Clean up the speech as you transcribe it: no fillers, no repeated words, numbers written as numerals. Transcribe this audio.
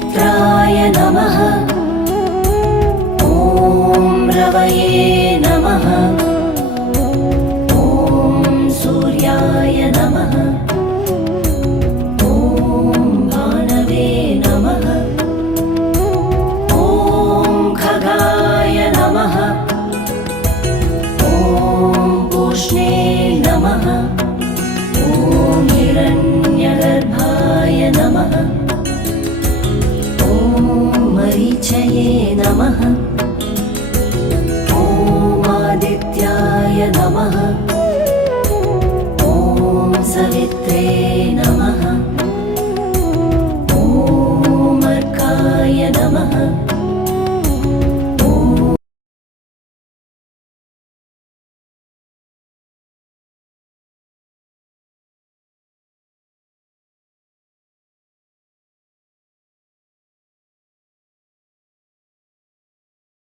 सुमित्राय नमः। ॐ रवये नमः। ॐ सूर्याय नमः। ॐ भानवे नमः। ॐ खगाय नमः। ॐ पूष्णे नमः। ॐ हिरण्यगर्भाय नमः। ॐ मरीचये नमः। ॐ आदित्याय नमः। ॐ सवित्रे